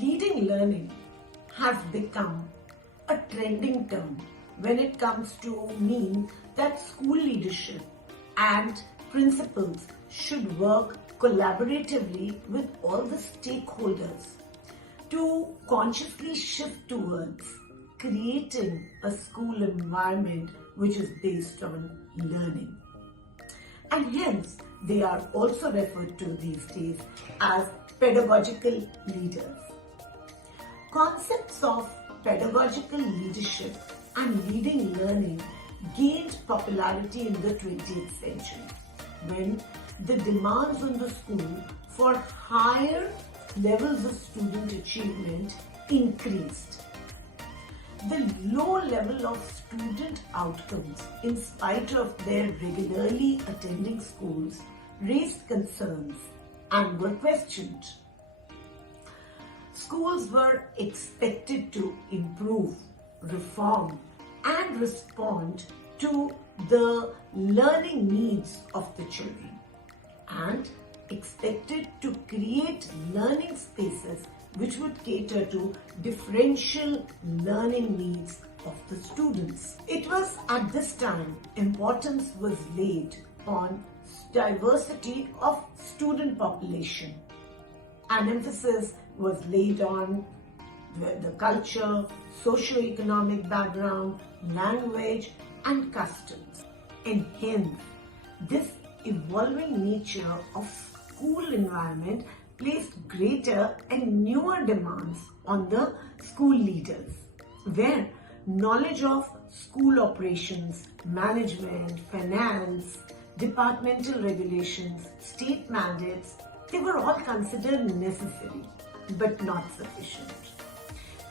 Leading learning has become a trending term when it comes to mean that school leadership and principals should work collaboratively with all the stakeholders to consciously shift towards creating a school environment which is based on learning. And hence, they are also referred to these days as pedagogical leaders. Concepts of pedagogical leadership and leading learning gained popularity in the 20th century when the demands on the school for higher levels of student achievement increased. The low level of student outcomes, in spite of their regularly attending schools, raised concerns and were questioned. Schools were expected to improve, reform, and respond to the learning needs of the children and expected to create learning spaces which would cater to differential learning needs of the students. It was at this time importance was laid on diversity of student population. An emphasis was laid on the culture, socio-economic background, language and customs. And hence, this evolving nature of school environment placed greater and newer demands on the school leaders, where knowledge of school operations, management, finance, departmental regulations, state mandates, they were all considered necessary but not sufficient.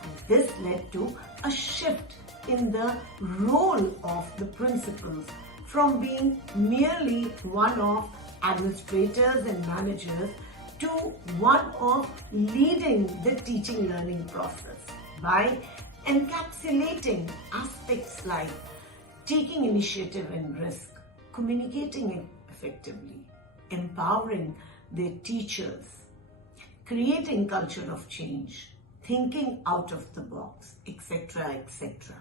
And this led to a shift in the role of the principals from being merely one of administrators and managers to one of leading the teaching learning process by encapsulating aspects like taking initiative and risk, communicating effectively, empowering their teachers, creating culture of change, thinking out of the box, etc., etc.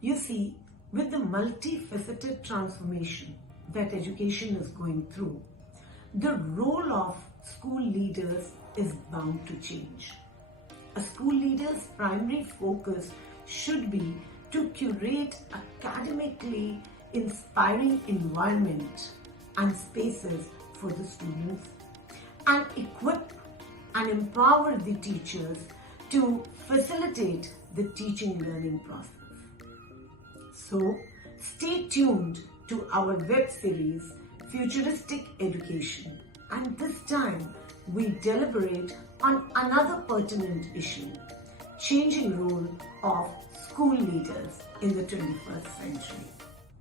You see, with the multifaceted transformation that education is going through, the role of school leaders is bound to change. A school leader's primary focus should be to curate academically inspiring environment and spaces for the students and equip and empower the teachers to facilitate the teaching learning process. So, stay tuned to our web series Futuristic Education, and this time we deliberate on another pertinent issue, changing role of school leaders in the 21st century.